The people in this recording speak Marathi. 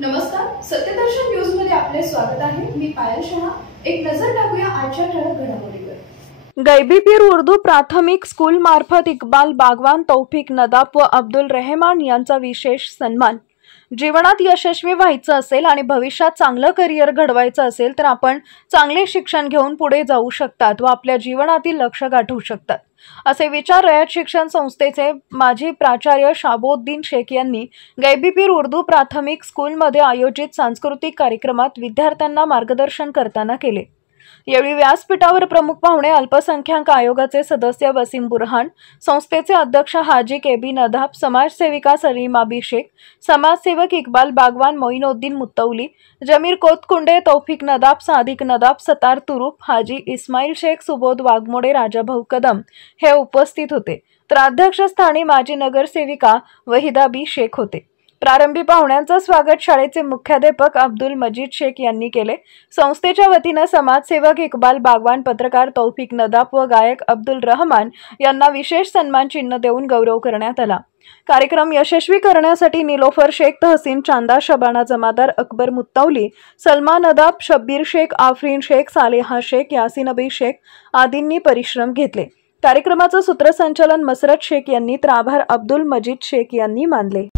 नमस्कार, सत्यदर्शन न्यूज मध्ये आपले स्वागत आहे। मी पायल शहा। एक नजर टाकूया आजच्या ठळक घडामोडीवर। गैबी पीर उर्दू प्राथमिक स्कूल मार्फत इक्बाल बागवान, तौफिक नदाफ व अब्दुल रहमान यांचा विशेष सन्मान। जीवनात यशस्वी व्हायचं असेल आणि भविष्यात चांगलं करिअर घडवायचं असेल तर आपण चांगले शिक्षण घेऊन पुढे जाऊ शकतात व आपल्या जीवनातील लक्ष्य गाठवू शकतात, असे विचार रयत शिक्षण संस्थेचे माजी प्राचार्य शाबोद्दीन शेख यांनी गैबी पीर उर्दू प्राथमिक स्कूलमध्ये आयोजित सांस्कृतिक कार्यक्रमात विद्यार्थ्यांना मार्गदर्शन करताना केले। यावेळी व्यासपीठावर प्रमुख पाहुणे अल्पसंख्याक आयोगाचे सदस्य वसीम बुरहान, संस्थेचे अध्यक्ष हाजी केबी नदाफ, समाजसेविका सलीमा बी शेख, समाजसेवक इक्बाल बागवान, मोइनुद्दीन मुत्तौली, जमीर कोतकुंडे, तौफिक नदाफ, सादिक नदाफ, सतार तुरुप, हाजी इस्माईल शेख, सुबोध वाघमोडे, राजाभाऊ कदम हे उपस्थित होते। तर अध्यक्षस्थानी माजी नगरसेविका वहिदा बी शेख होते। प्रारंभी पाहुण्यांचं स्वागत शाळेचे मुख्याध्यापक अब्दुल मजीद शेख यांनी केले। संस्थेच्या वतीने समाजसेवक इक्बाल बागवान, पत्रकार तौफिक नदाफ व गायक अब्दुल रहमान यांना विशेष सन्मान चिन्ह देऊन गौरव करण्यात आला। कार्यक्रम यशस्वी करण्यासाठी निलोफर शेख, तहसीन चांदा, शबाना जमादार, अकबर मुत्तौली, सलमा नदाफ, शब्बीर शेख, आफरीन शेख, सालेहा शेख, यासीन अबी शेख आदींनी परिश्रम घेतले। कार्यक्रमाचं सूत्रसंचालन मसरत शेख यांनी तर आभार अब्दुल मजीद शेख यांनी मानले।